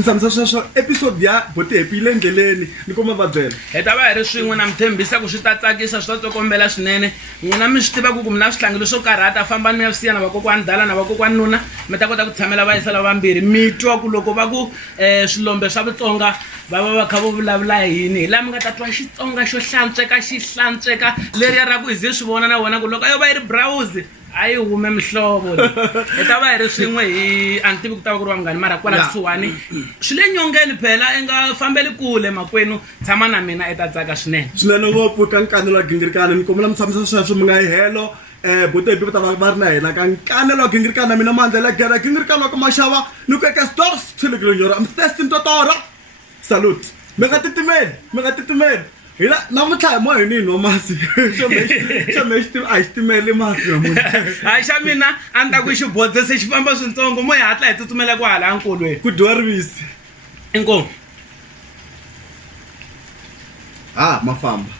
mi samisa sweswo episode ya bote happy ile endleleni ni koma va byela hi ta va hi ri swin'we na mi tshembisa ku swi ta tsakisa swi ta tsokombela swinene n'wina mi swi tiva ku mi na swihlangelo swo karhata fambani mi ya siya na vakokwani dala na vakokwani nuna mi ta kota ku tshamela vayisela vambirhi mi twa ku loko va ku swilombe swa Vatsonga va va kha vo vulavula hi yini hi laha mi nga ta twa Xitsonga xo hlantsweka leriya ra ku hi ze swi vona na vona ku loko yo va yi ri browse a yi hume mihlovo hi ta va hi ri swin'we hi a ni tivi ku ta va ku ri wa munghani mara kwala kusuhani swi le nyongeni phela i nga fambeli kule makwenu tshama na mina i ta tsaka swinene ngopfu ka nkanelo wa gingirikana ni kombela mi tshamisa sweswo mi nga hi helo bote happy va ta va ri na hina ka nkanelo wa gingirikana mina mandlela gera gingirikana wa ka maxava ni ku eka stores tshilekilonyora I'm thirsty totora salute mi nga titimeli hila namuntlha hi mo hi ni nwa masi a hi xitimele masi hayi xa mina a ni ta ku xibodze se xi famba swintsongo mo hi hatla hi tsutsumela ku hala enkolweni ku dyiwa rivisi inkomu mafamba